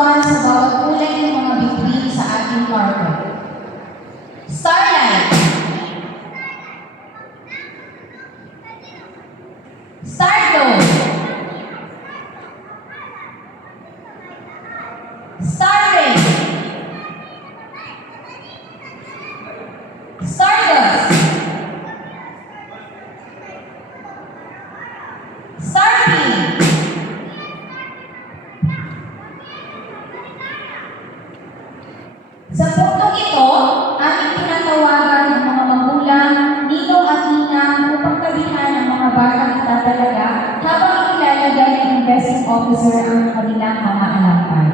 1 sa bawat kulay ng mga bituin sa ating carpet. Starlight. Starglow. Starray. Stardust. Starbeam. Sa puntong ito, aming tinatawagan ng mga magulang, ninong at ninang upang tabihan ang mga batang itatalaga habang ilalagay ng investing officer ang kanilang mga anak.